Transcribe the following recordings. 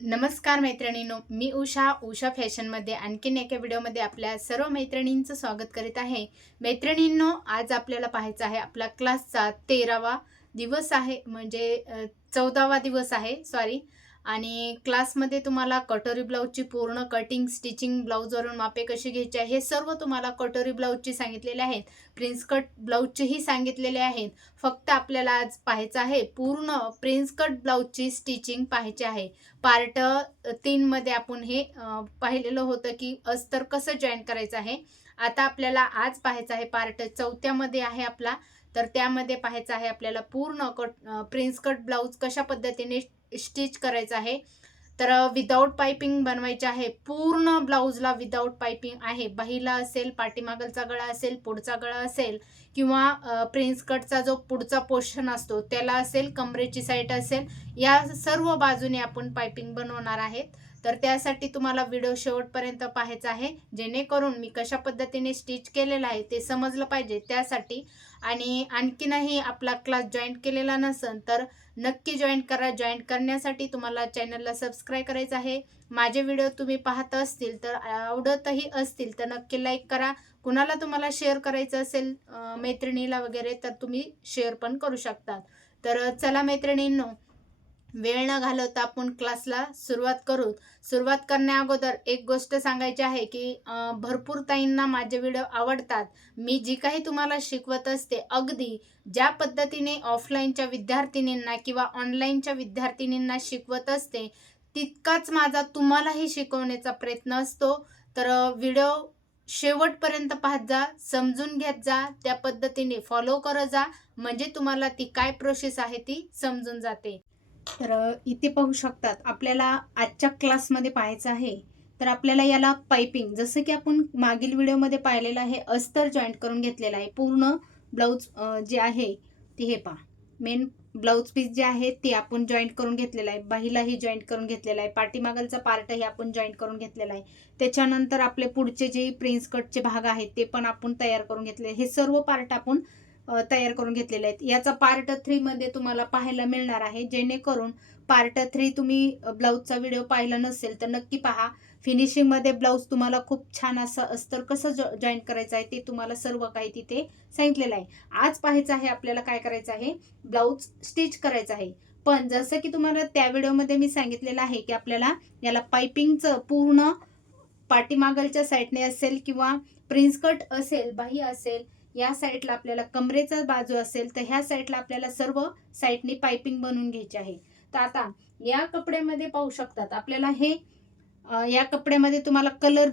नमस्कार मैत्रिणींनो मी उषा उषा फॅशनमध्ये आणखीन एका व्हिडिओमध्ये आपल्या सर्व मैत्रिणींचं स्वागत करीत आहे. मैत्रिणींनो आज आपल्याला पाहायचं आहे आपला क्लासचा तेरावा दिवस आहे म्हणजे चौदावा दिवस आहे सॉरी आणि क्लासमध्ये तुम्हाला कटोरी ब्लाऊजची पूर्ण कटिंग स्टिचिंग ब्लाऊजवरून मापे कशी घ्यायची आहे हे सर्व तुम्हाला कटोरी ब्लाऊजची सांगितलेले आहेत. प्रिन्स कट ब्लाऊजचेही सांगितलेले आहेत. फक्त आपल्याला आज पाहायचं आहे पूर्ण प्रिन्स कट ब्लाऊजची स्टिचिंग पाहायची आहे. पार्ट तीनमध्ये आपण हे पाहिलेलं होतं की अस्तर कसं जॉईन करायचं आहे. आता आपल्याला आज पाहायचं आहे पार्ट चौथ्यामध्ये आहे आपला. तर त्यामध्ये पाहायचं आहे आपल्याला पूर्ण कट प्रिन्स कट ब्लाऊज कशा पद्धतीने स्टिच करायचं आहे. तर विदाऊट पायपिंग बनवायचे आहे. पूर्ण ब्लाऊजला विदाऊट पायपिंग आहे. बाहीला असेल पाठीमागलचा गळा असेल पुढचा गळा असेल किंवा प्रिन्स कटचा जो पुढचा पोर्शन असतो त्याला असेल कमरेची साईट असेल या सर्व बाजूने आपण पायपिंग बनवणार आहेत. तर त्यासाठी तुम्हाला व्हिडिओ शेवटपर्यंत पाहायचा आहे. जेणेकरून मी कशा पद्धतीने स्टिच केलेलं आहे ते समजलं पाहिजे त्यासाठी. आणि आणखीनही आपला क्लास जॉईन केलेला नसेल तर नक्की जॉईन करा. जॉईन करण्यासाठी तुम्हाला चॅनलला सबस्क्राईब करायचं आहे. माझे व्हिडिओ तुम्ही पाहत असतील तर आवडतही असतील तर नक्की लाईक करा. कुणाला तुम्हाला शेअर करायचं असेल मैत्रिणीला वगैरे तर तुम्ही शेअर पण करू शकतात. तर चला मैत्रिणींनो वेळ न घालवता आपण क्लासला सुरुवात करू. सुरुवात करण्या अगोदर एक गोष्ट सांगायची आहे की भरपूर ताईंना माझे व्हिडिओ आवडतात. मी जी काही तुम्हाला शिकवत असते अगदी ज्या पद्धतीने ऑफलाईनच्या विद्यार्थिनींना किंवा ऑनलाईनच्या विद्यार्थिनींना शिकवत असते तितकाच माझा तुम्हालाही शिकवण्याचा प्रयत्न असतो. तर व्हिडिओ शेवटपर्यंत पाहत जा समजून घेत जा त्या पद्धतीने फॉलो करत जा. म्हणजे तुम्हाला ती काय प्रोसेस आहे ती समजून जाते. तर इथे पाहू शकतात आपल्याला आजच्या क्लासमध्ये पाहायचं आहे तर आपल्याला याला पायपिंग जसं की आपण मागील व्हिडिओमध्ये पाहिलेलं आहे अस्तर जॉईंट करून घेतलेलं आहे पूर्ण ब्लाऊज जे आहे ते हे पहा. मेन ब्लाऊज पीस जे आहे ते आपण जॉईंट करून घेतलेलं आहे बाहीलाही जॉईंट करून घेतलेला आहे पाठीमागलचा पार्टही आपण जॉईंट करून घेतलेला आहे. त्याच्यानंतर आपले पुढचे जे प्रिन्स कटचे भाग आहेत ते पण आपण तयार करून घेतले. हे सर्व पार्ट आपण तयार करून घेतलेले आहेत. याचा पार्ट थ्रीमध्ये तुम्हाला पाहायला मिळणार आहे. जेणेकरून पार्ट थ्री तुम्ही ब्लाऊजचा व्हिडिओ पाहिला नसेल तर नक्की पहा. फिनिशिंगमध्ये ब्लाऊज तुम्हाला खूप छान असं अस्तर कसं जॉ जॉईन करायचं आहे ते तुम्हाला सर्व काही तिथे सांगितलेलं आहे. आज पाहायचं आहे आपल्याला काय करायचं आहे? ब्लाऊज स्टिच करायचं आहे. पण जसं की तुम्हाला त्या व्हिडिओमध्ये मी सांगितलेलं आहे की आपल्याला याला पायपिंगचं पूर्ण पाठीमागलच्या साईडने असेल किंवा प्रिन्स कट असेल बाही असेल या साईडला आपल्याला कमरेचा बाजू असेल तर ह्या साईडला आपल्याला सर्व साईडने पायपिंग बनवून घ्यायची आहे. तर आता या कपड्यामध्ये पाहू शकतात आपल्याला हे या कपड्यामध्ये तुम्हाला कलर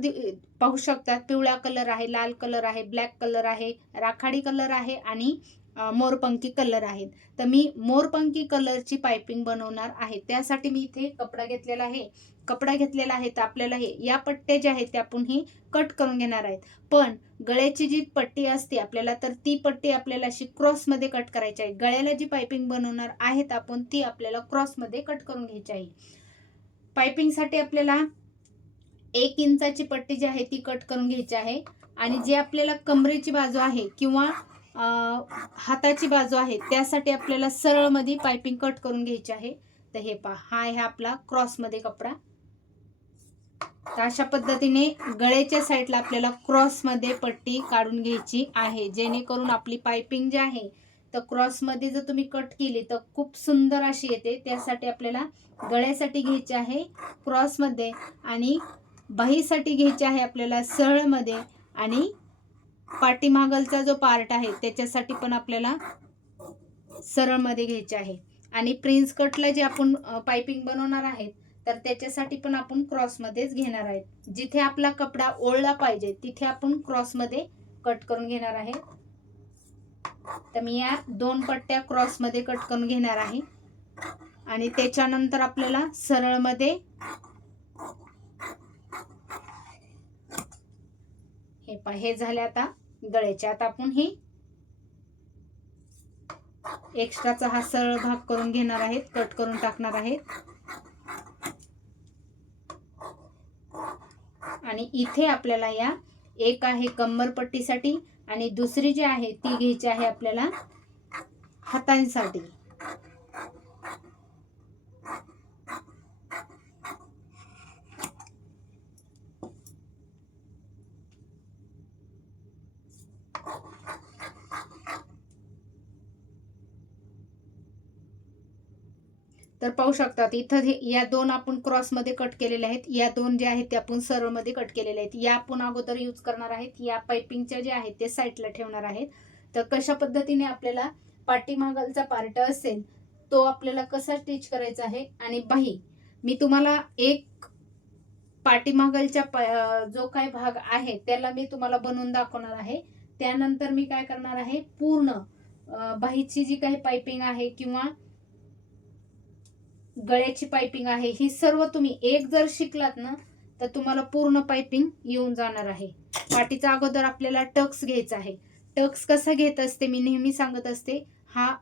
पाहू शकतात पिवळा कलर आहे लाल कलर आहे ब्लॅक कलर आहे राखाडी कलर आहे आणि मोरपंखी कलर आहेत. तर मी मोरपंखी कलरची पायपिंग बनवणार आहे. त्यासाठी मी इथे कपडा घेतलेला आहे. कपडा घेतलेला आहे तर आपल्याला हे या पट्ट्या ज्या आहेत त्या आपण ही कट करून घेणार आहेत. पण गळ्याची जी पट्टी असते आपल्याला तर ती पट्टी आपल्याला अशी क्रॉसमध्ये कट करायची आहे. गळ्याला जी पायपिंग बनवणार आहेत आपण ती आपल्याला क्रॉसमध्ये कट करून घ्यायची आहे. पायपिंगसाठी आपल्याला एक इंचाची पट्टी जी आहे ती कट करून घ्यायची आहे. आणि जी आपल्याला कमरेची बाजू आहे किंवा हाताची बाजू आहे त्यासाठी आपल्याला सरळमध्ये पायपिंग कट करून घ्यायची आहे. तर हे पहा हा आहे आपला क्रॉसमध्ये कपडा. तर अशा पद्धतीने गळ्याच्या साईडला आपल्याला क्रॉसमध्ये पट्टी काढून घ्यायची आहे. जेणेकरून आपली पायपिंग जी आहे तर क्रॉसमध्ये जर तुम्ही कट केली तर खूप सुंदर अशी येते. त्यासाठी आपल्याला गळ्यासाठी घ्यायची आहे क्रॉसमध्ये आणि बाहीसाठी घ्यायची आहे आपल्याला सरळमध्ये आणि पाठीमागलचा जो पार्ट आहे त्याच्यासाठी पण आपल्याला सरळमध्ये घ्यायचे आहे. आणि प्रिन्स कटला जे आपण पायपिंग बनवणार आहेत तर त्याच्यासाठी पण आपण क्रॉसमध्येच घेणार आहेत जिथे आपला कपडा ओळला पाहिजे तिथे आपण क्रॉसमध्ये कट करून घेणार आहे. तर मी या दोन पट्ट्या क्रॉसमध्ये कट करून घेणार आहे. आणि त्याच्यानंतर आपल्याला सरळमध्ये हे पा हे झाले आता गळ्याचे आता आपण ही एक्स्ट्राचा हा सरळ भाग करून घेणार आहेत कट करून टाकणार आहेत. आणि इथे आपल्याला या एक आहे कंबरपट्टीसाठी आणि दुसरी जी आहे ती घ्यायची आहे आपल्याला हातांसाठी. तर पाहू शकतात इथं हे या दोन आपण क्रॉसमध्ये कट केलेले आहेत. या दोन जे आहेत ते आपण सरळमध्ये कट केलेले आहेत. या आपण अगोदर यूज करणार आहेत. या पायपिंगच्या जे आहेत ते साईडला ठेवणार आहेत. तर कशा पद्धतीने आपल्याला पाठीमागालचा पार्ट असेल तो आपल्याला कसा स्टिच करायचा आहे? आणि बाही मी तुम्हाला एक पाठीमागलच्या जो काय भाग आहे त्याला मी तुम्हाला बनवून दाखवणार आहे. त्यानंतर मी काय करणार आहे? पूर्ण बाहीची जी काही पायपिंग आहे किंवा गळ्याची पायपिंग आहे. ही सर्व तुम्ही एक जर शिकलात ना तर तुम्हाला पूर्ण पायपिंग येऊन जाणार आहे. पाठीचा अगोदर आपल्याला टक्स घ्यायचा आहे. टक्स कसा घेत असते मी नेहमी सांगत असते हा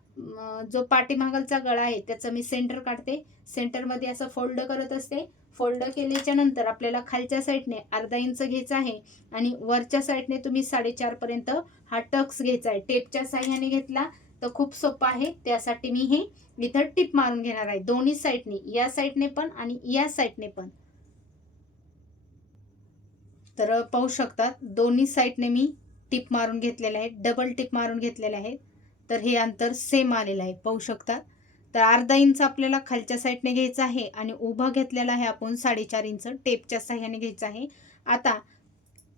जो पाठीमागलचा गळा आहे त्याचं मी सेंटर काढते. सेंटरमध्ये असं फोल्ड करत असते. फोल्ड केल्याच्यानंतर आपल्याला खालच्या साईडने अर्धा इंच घ्यायचा आहे आणि वरच्या साईडने तुम्ही साडेचारपर्यंत हा टक्स घ्यायचा आहे. टेपच्या साह्याने घेतला तर खूप सोपं आहे. त्यासाठी मी हे इथं टिप मारून घेणार आहे. दोन्ही साईडने या साईडने पण आणि या साईडने पण. तर पाहू शकतात दोन्ही साईडने मी टिप मारून घेतलेले आहे डबल टिप मारून घेतलेले आहे तर हे अंतर सेम आलेलं आहे. पाहू शकतात. तर अर्धा इंच आपल्याला खालच्या साईडने घ्यायचं आहे आणि उभं घेतलेला आहे आपण साडेचार इंच टेपच्या साह्याने घ्यायचं आहे. आता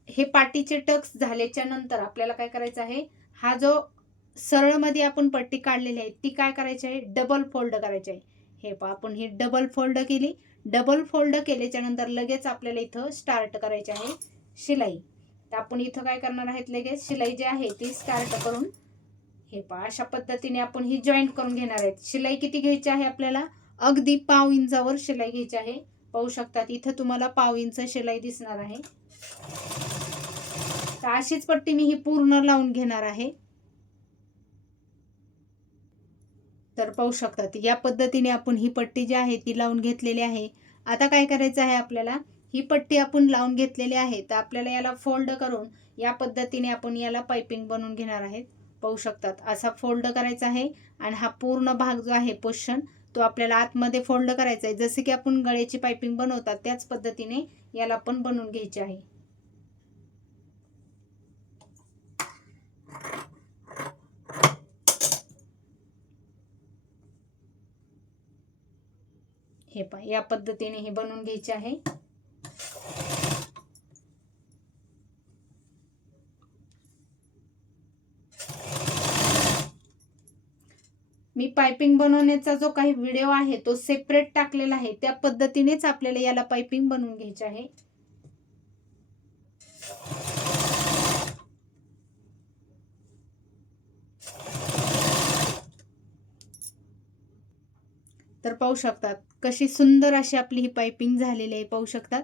हे पाटीचे टक्स झाल्याच्यानंतर आपल्याला काय करायचं आहे? हा जो सरळमध्ये आपण पट्टी काढलेली आहे. ती काय करायची आहे? डबल फोल्ड करायची आहे. हे पहा आपण ही डबल फोल्ड केली. डबल फोल्ड केल्याच्यानंतर लगेच आपल्याला इथं स्टार्ट करायचे आहे शिलाई. तर आपण इथं काय करणार आहेत लगेच? शिलाई जी आहे ती स्टार्ट करून हे पहा अशा पद्धतीने आपण ही जॉईंट करून घेणार आहेत. शिलाई किती घ्यायची आहे आपल्याला? अगदी पाव इंचावर शिलाई घ्यायची आहे. पाहू शकतात इथं तुम्हाला पाव इंच शिलाई दिसणार आहे. तर अशीच पट्टी मी ही पूर्ण लावून घेणार आहे. तर पाहू शकतात. या पद्धतीने आपण ही पट्टी जी आहे ती लावून घेतलेली आहे. आता काय करायचं आहे आपल्याला? ही पट्टी आपण लावून घेतलेली आहे तर आपल्याला याला फोल्ड करून या पद्धतीने आपण याला पायपिंग बनवून घेणार आहेत. पाहू शकतात. असा फोल्ड करायचा आहे आणि हा पूर्ण भाग जो आहे पोशन तो आपल्याला आतमध्ये फोल्ड करायचा आहे. जसे की आपण गळ्याची पायपिंग बनवतात त्याच पद्धतीने याला पण बनवून घ्यायची आहे. हे पहा या पद्धतीने हे बनवून घ्यायचे आहे. मी पायपिंग बनवण्याचा जो काही व्हिडिओ आहे तो सेपरेट टाकलेला आहे. त्या पद्धतीनेच आपल्याला याला पायपिंग बनवून घ्यायची आहे. तर पाहू शकतात. कशी सुंदर अशी आपली ही पायपिंग झालेली आहे पाहू शकतात.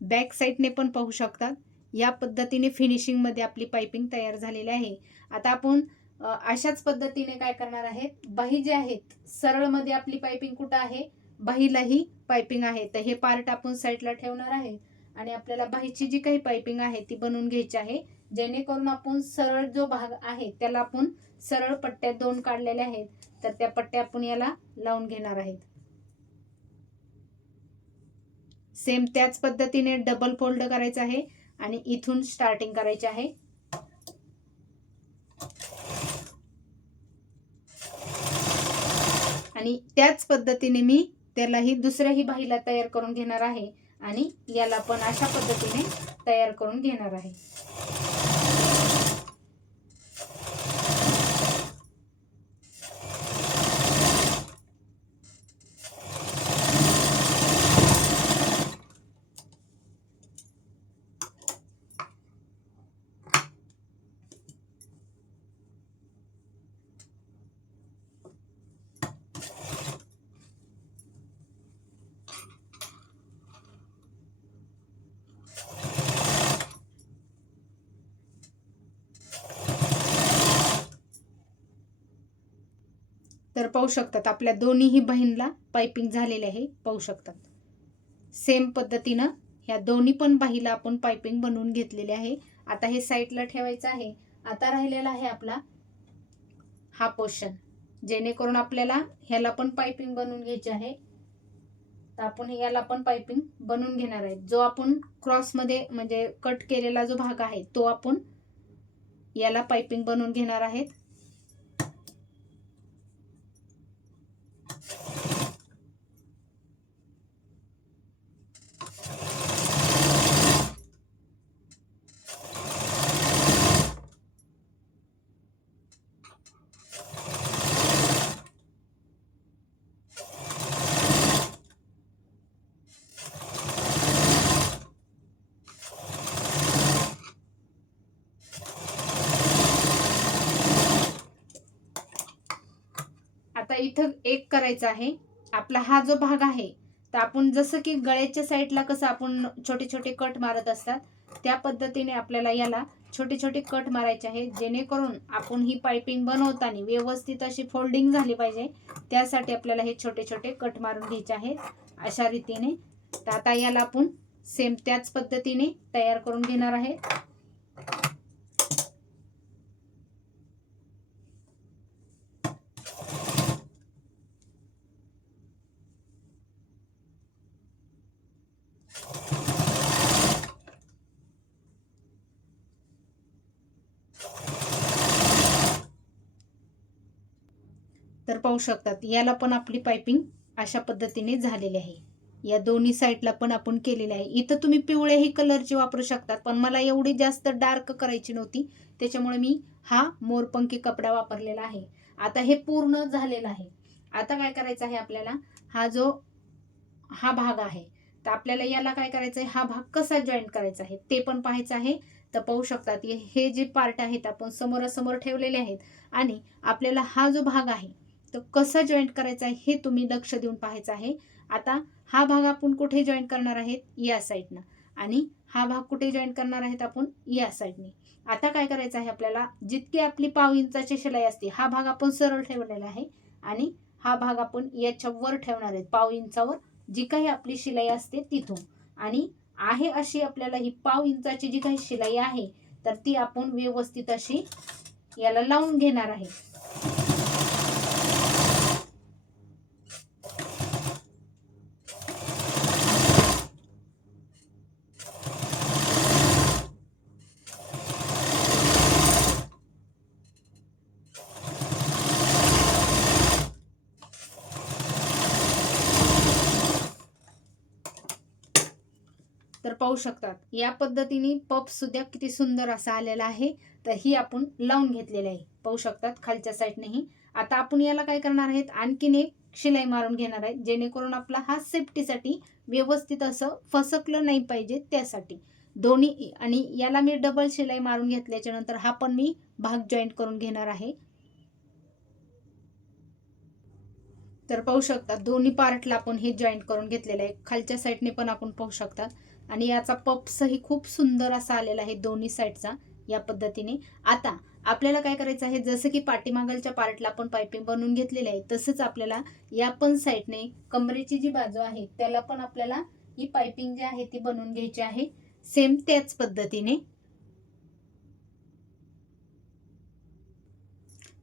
बॅक साईडने पण पाहू शकतात. या पद्धतीने फिनिशिंगमध्ये आपली पायपिंग तयार झालेली आहे. आता आपण अशाच पद्धतीने काय करणार आहेत? बाही जे आहेत सरळमध्ये आपली पायपिंग कुठं आहे? बाहीलाही पायपिंग आहे. तर हे पार्ट आपण साईडला ठेवणार आहे. आणि आपल्याला बाहीची जी काही पायपिंग आहे ती बनवून घ्यायची आहे. जेणेकरून आपण सरळ जो भाग आहे त्याला आपण सरळ पट्ट्या दोन काढलेल्या आहेत. तर त्या पट्ट्या आपण याला लावून घेणार आहेत. सेम त्याच पद्धतीने डबल फोल्ड करायचं आहे आणि इथून स्टार्टिंग करायचे आहे. आणि त्याच पद्धतीने मी त्यालाही दुसऱ्याही बाहीला तयार करून घेणार आहे आणि याला पण अशा पद्धतीने तयार करून घेणार आहे. तर पाहू शकतात. आपल्या दोन्हीही बहीणला पायपिंग झालेले आहे. पाहू शकतात. सेम पद्धतीनं ह्या दोन्ही पण बाहीला आपण पायपिंग बनवून घेतलेले आहे. आता हे साईडला ठेवायचं आहे. आता राहिलेला आहे आपला हा पोर्शन जेणेकरून आपल्याला ह्याला पण पायपिंग बनवून घ्यायची आहे. तर आपण याला पण पायपिंग बनवून घेणार आहे. जो आपण क्रॉसमध्ये म्हणजे कट केलेला जो भाग आहे तो आपण याला पायपिंग बनवून घेणार आहेत इथं एक करायचं आहे. आपला हा जो भाग आहे तर आपण जसं की गळ्याच्या साईडला कसं आपण छोटे छोटे कट मारत असतात त्या पद्धतीने आपल्याला याला छोटे छोटे कट मारायचे आहे. जेणेकरून आपण ही पायपिंग बनवताना व्यवस्थित अशी फोल्डिंग झाली पाहिजे. त्यासाठी आपल्याला हे छोटे छोटे कट मारून घ्यायचे आहेत. अशा रीतीने. तर आता याला आपण सेम त्याच पद्धतीने तयार करून घेणार आहे. पाहू शकतात. याला पण आपली पायपिंग अशा पद्धतीने झालेली आहे. या दोन्ही साईडला पण आपण केलेले आहे. इथं तुम्ही पिवळेही कलरचे वापरू शकतात पण मला एवढी जास्त डार्क करायची नव्हती. त्याच्यामुळे मी हा मोरपंखी कपडा वापरलेला आहे. आता हे पूर्ण झालेलं आहे. आता काय करायचं आहे आपल्याला? हा जो हा भाग आहे तर आपल्याला याला काय करायचं आहे हा भाग कसा जॉईंट करायचा आहे? ते पण पाहायचं आहे. तर पाहू शकतात हे- हे जे पार्ट आहेत आपण समोरासमोर ठेवलेले आहेत. आणि आपल्याला हा जो भाग आहे तर कसा जॉईंट करायचा आहे हे तुम्ही लक्ष देऊन पाहायचं आहे. आता हा भाग आपण कुठे जॉईन करणार आहेत? या साईडनं आणि हा भाग कुठे जॉईन करणार आहेत आपण? या साईडने आता काय करायचं आहे आपल्याला? जितकी आपली पाव इंचाची शिलाई असते हा भाग आपण सरळ ठेवलेला आहे. आणि हा भाग आपण याच्या वर ठेवणार आहेत पाव इंचावर. जी काही आपली शिलाई असते तिथून. आणि आहे अशी आपल्याला ही पाव इंचाची जी काही शिलाई आहे तर ती आपण व्यवस्थित अशी याला लावून घेणार आहे. पाहू शकतात. या पद्धतीने पप सुद्धा किती सुंदर असा आलेला आहे. तर ही आपण लावून घेतलेली आहे. पाहू शकतात खालच्या साईडनेही. आता आपण याला काय करणार आहेत? आणखीन एक शिलाई मारून घेणार आहे जेणेकरून आपला हा सेफ्टीसाठी व्यवस्थित असं फसकलं नाही पाहिजे त्यासाठी. दोन्ही आणि याला मी डबल शिलाई मारून घेतल्याच्या नंतर हा पण मी भाग जॉईंट करून घेणार आहे. तर पाहू शकता दोन्ही पार्टला आपण हे जॉईंट करून घेतलेलं आहे. खालच्या साईडने पण आपण पाहू शकतात. आणि याचा पप्सही खूप सुंदर असा आलेला आहे दोन्ही साईडचा या पद्धतीने. आता आपल्याला काय करायचं आहे? जसं की पाठीमागलच्या पार्टला आपण पायपिंग बनवून घेतलेले आहे तसंच आपल्याला या पण साईडने कमरेची जी बाजू आहे त्याला पण आपल्याला ही पायपिंग जी आहे ती बनवून घ्यायची आहे. सेम त्याच पद्धतीने.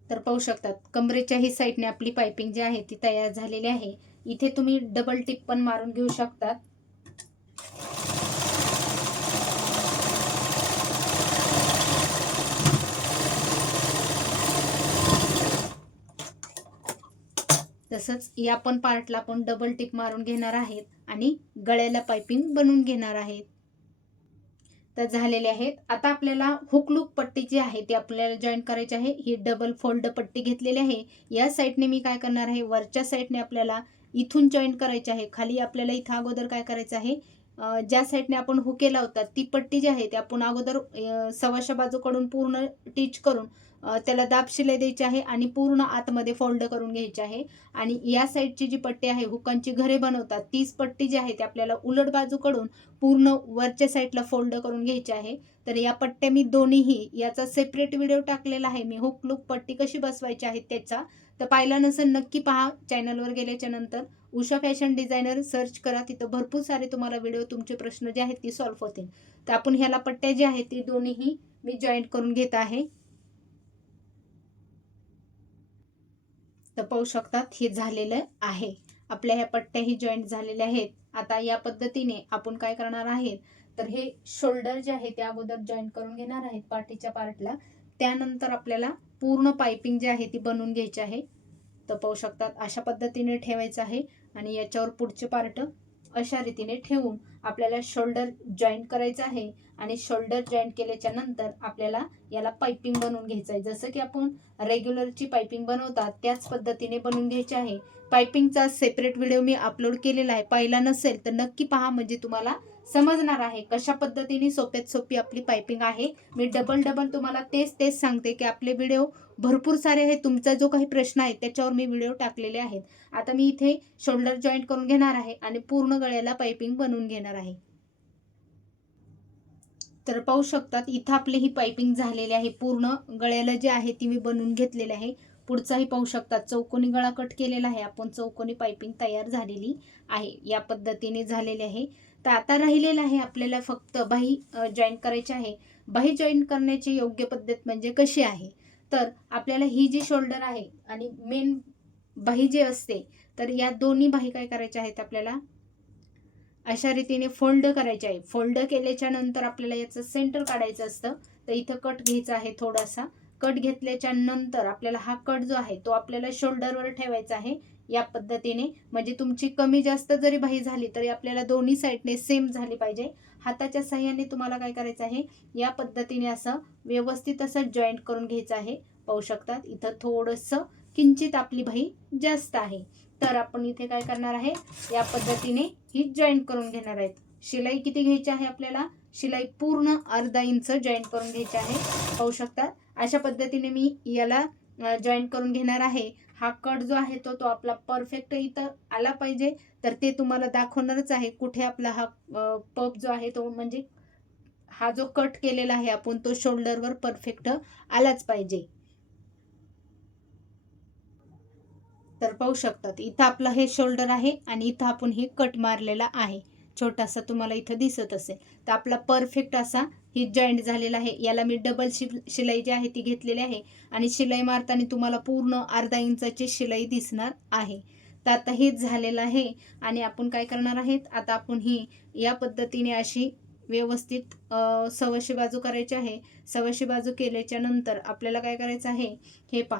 तर पाहू शकतात कमरेच्याही साईडने आपली पायपिंग जी आहे ती तयार झालेली आहे. इथे तुम्ही डबल टिप पण मारून घेऊ शकतात. तसंच या पण पार्टला आपण डबल टिप मारून घेणार आहेत आणि गळ्याला पायपिंग बनवून घेणार आहेत. तर झालेले आहेत. आता आपल्याला हुकलूक पट्टी जी आहे ती आपल्याला जॉईन करायची आहे. ही डबल फोल्ड पट्टी घेतलेली आहे. या साईडने मी काय करणार आहे? वरच्या साईडने आपल्याला इथून जॉईन करायची आहे. खाली आपल्याला इथं अगोदर काय करायचं आहे? ज्या साईडने आपण हुकेला होता ती पट्टी जी आहे ती आपण अगोदर सवाशा सव्वाशा बाजूकडून पूर्ण टीच करून त्याला दाब शिलाई द्यायची आहे आणि पूर्ण आतमध्ये फोल्ड करून घ्यायची आहे. आणि या साईडची जी पट्टी आहे हुकांची घरे बनवतात तीच पट्टी जी आहे ती आपल्याला उलट बाजूकडून पूर्ण वरच्या साईडला फोल्ड करून घ्यायची आहे. तर या पट्ट्या मी दोन्हीही याचा सेपरेट व्हिडिओ टाकलेला आहे. मी हुक लुक पट्टी कशी बसवायची आहे त्याचा. तर पाहिला नसेल नक्की पहा चॅनलवर गेल्याच्यानंतर. उषा फॅशन डिझायनर सर्च करा तिथं भरपूर सारे तुम्हाला व्हिडिओ तुमचे प्रश्न जे आहेत ते सॉल्व्ह होतील. तर आपण ह्याला पट्ट्या ज्या आहेत ती दोन्हीही मी जॉईंट करून घेत आहे. तर पाहू शकतात हे झालेलं आहे. आपल्या ह्या पट्ट्याही जॉईंट झालेल्या आहेत. आता या पद्धतीने आपण काय करणार आहेत? तर हे शोल्डर जे आहे ते अगोदर जॉईंट करून घेणार आहेत पाठीच्या पार्टला त्यानंतर आपल्याला पूर्ण पायपिंग जी आहे ती बनवून घ्यायची आहे. तर पाहू शकतात. अशा पद्धतीने ठेवायचं आहे आणि याच्यावर पुढचे पार्ट अशा रीतीने ठेवून आपल्याला शोल्डर जॉईंट करायचं आहे आणि शोल्डर जॉईंट केल्याच्यानंतर आपल्याला याला पायपिंग बनवून घ्यायचं आहे. जसं की आपण रेग्युलरची पायपिंग बनवतात त्याच पद्धतीने बनवून घ्यायची आहे. पायपिंगचा सेपरेट व्हिडिओ मी अपलोड केलेला आहे. पाहिला नसेल तर नक्की पहा म्हणजे तुम्हाला समजणार आहे कशा पद्धतीने सोप्यात सोपी आपली पायपिंग आहे. मी डबल डबल तुम्हाला तेच तेच सांगते की आपले व्हिडिओ भरपूर सारे आहेत. तुमचा जो काही प्रश्न आहे त्याच्यावर मी व्हिडिओ टाकलेले आहेत. आता मी इथे शोल्डर जॉईंट करून घेणार आहे आणि पूर्ण गळ्याला पायपिंग बनवून घेणार आहे. तर पाहू शकतात इथं आपली ही पायपिंग झालेली आहे. पूर्ण गळ्याला जे आहे ती मी बनवून घेतलेली आहे. पुढचाही पाहू शकतात चौकोनी गळा कट केलेला आहे. आपण चौकोनी पायपिंग तयार झालेली आहे. या पद्धतीने झालेली आहे. तर आता राहिलेलं आहे आपल्याला फक्त बाही जॉईन करायची आहे. बाही जॉईन करण्याची योग्य पद्धत म्हणजे कशी आहे? तर आपल्याला ही जी शोल्डर आहे आणि मेन बाही जे असते तर या दोन्ही बाही काय करायच्या आहेत आपल्याला? अशा रीतीने फोल्ड करायचे आहे. फोल्ड केल्याच्यानंतर आपल्याला याचं सेंटर काढायचं असतं. तर इथं कट घ्यायचा आहे थोडासा. कट घेतल्याच्या नंतर आपल्याला हा कट जो आहे तो आपल्याला शोल्डरवर ठेवायचा आहे. या पद्धतीने. म्हणजे तुमची कमी जास्त जरी बाही झाली तरी आपल्याला दोन्ही साईडने सेम झाली पाहिजे. हाताच्या साह्याने तुम्हाला काय करायचं आहे? या पद्धतीने असं व्यवस्थित असं जॉईंट करून घ्यायचं आहे. पाहू शकतात इथं थोडंसं किंचित आपली बाही जास्त आहे. तर आपण इथे काय करणार आहे? या पद्धतीने ही जॉईंट करून घेणार आहेत. शिलाई किती घ्यायची आहे आपल्याला? शिलाई पूर्ण अर्धा इंच जॉईंट करून घ्यायची आहे. पाहू शकतात? अशा पद्धतीने मी याला जॉईंट करून घेणार आहे. हा कट जो आहे तो तो आपला परफेक्ट इथं आला पाहिजे. तर ते तुम्हाला दाखवणारच आहे कुठे आपला हा पप जो आहे तो म्हणजे हा जो कट केलेला आहे आपण तो शोल्डरवर परफेक्ट आलाच पाहिजे. तर पाहू शकतात इथं आपलं हे शोल्डर आहे आणि इथं आपण हे कट मारलेला आहे. छोटासा तुम्हाला इथं दिसत असेल. तर आपला परफेक्ट असा ही जॉईंट झालेला आहे. याला मी डबल शि शिलाई जी आहे ती घेतलेली आहे. आणि शिलाई मारताना तुम्हाला पूर्ण अर्धा इंचाची शिलाई दिसणार आहे. तर आता हेच झालेलं आहे. आणि आपण काय करणार आहेत? आता आपण ही या पद्धतीने अशी व्यवस्थित सवशी बाजू करायची आहे. सवशी बाजू केल्याच्यानंतर आपल्याला काय करायचं आहे? हे पा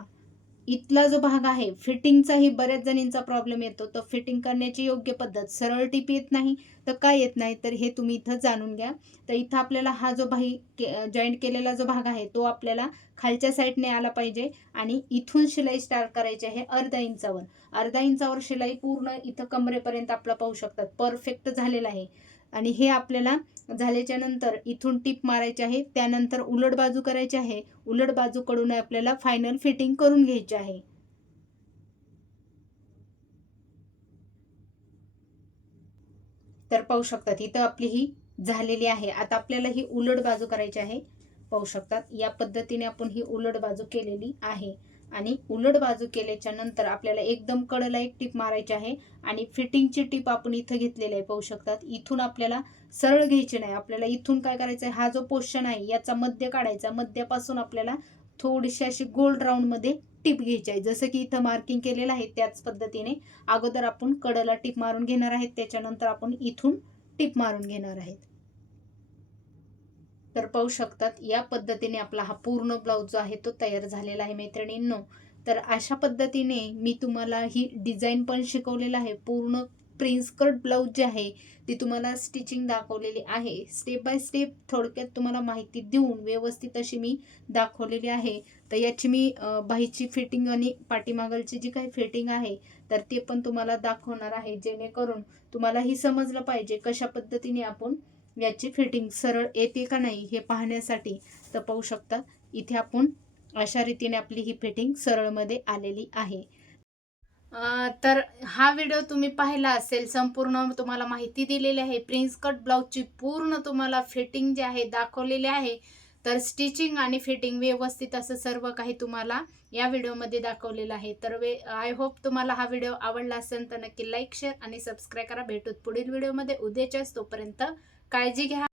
इथला जो भाग आहे फिटिंगचाही बऱ्याच जणींचा प्रॉब्लेम येतो. तर फिटिंग करण्याची योग्य पद्धत सरळ टीप येत नाही तर काय येत नाही तर हे तुम्ही इथं जाणून घ्या. तर इथं आपल्याला हा जो भाई के जॉईंट केलेला जो भाग आहे तो आपल्याला खालच्या साईडने आला पाहिजे आणि इथून शिलाई स्टार्ट करायची आहे अर्धा इंचावर. अर्धा इंचावर शिलाई पूर्ण इथं कमरेपर्यंत आपला पाहू शकतात. परफेक्ट झालेला आहे. आणि हे आपल्याला झाल्याच्यानंतर इथून टीप मारायची आहे. त्यानंतर उलट बाजू करायची आहे. उलट बाजूकडून आपल्याला फायनल फिटिंग करून घ्यायची आहे. तर पाहू शकतात इथं आपली ही झालेली आहे. आता आपल्याला ही उलट बाजू करायची आहे. पाहू शकतात या पद्धतीने आपण ही उलट बाजू केलेली आहे. आणि उलट बाजू केल्याच्यानंतर आपल्याला एकदम कडला एक टीप मारायची आहे. आणि फिटिंगची टीप आपण इथं घेतलेली आहे पाहू शकतात. इथून आपल्याला सरळ घ्यायची नाही. आपल्याला इथून काय करायचं आहे? हा जो पोषण आहे याचा मध्य काढायचा. मध्यापासून आपल्याला थोडीशी अशी गोल्ड राऊंडमध्ये टीप घ्यायची आहे. जसं की इथं मार्किंग केलेलं आहे त्याच पद्धतीने अगोदर आपण कडला टीप मारून घेणार आहेत. त्याच्यानंतर आपण इथून टीप मारून घेणार आहेत. तर पाहू शकतात या पद्धतीने आपला हा पूर्ण ब्लाऊज जो आहे तो तयार झालेला आहे मैत्रिणींनो. तर अशा पद्धतीने मी तुम्हाला ही डिझाईन पण शिकवलेलं आहे. पूर्ण प्रिन्स कट ब्लाऊज जे आहे ती तुम्हाला स्टिचिंग दाखवलेली आहे. स्टेप बाय स्टेप थोडक्यात तुम्हाला माहिती देऊन व्यवस्थित अशी मी दाखवलेली आहे. तर याची मी बाहीची फिटिंग आणि पाठीमागलची जी काही फिटिंग आहे तर ते पण तुम्हाला दाखवणार आहे. जेणेकरून तुम्हाला ही समजलं पाहिजे कशा पद्धतीने आपण याची फिटिंग सरळ येते का नाही हे पाहण्यासाठी तर पाहू शकता. इथे आपण अशा रीतीने आपली ही फिटिंग सरळमध्ये आलेली आहे. तर हा व्हिडिओ तुम्ही पाहिला असेल संपूर्ण तुम्हाला माहिती दिलेली आहे. प्रिन्स कट ब्लाऊजची पूर्ण तुम्हाला फिटिंग जे आहे दाखवलेली आहे. तर स्टिचिंग आणि फिटिंग व्यवस्थित असं सर्व काही तुम्हाला या व्हिडिओमध्ये दाखवलेलं आहे. तर वे आय होप तुम्हाला हा व्हिडिओ आवडला असेल तर नक्की लाईक शेअर आणि सबस्क्राईब करा. भेटूत पुढील व्हिडिओमध्ये. उद्याच्याच तोपर्यंत काळजी घ्या.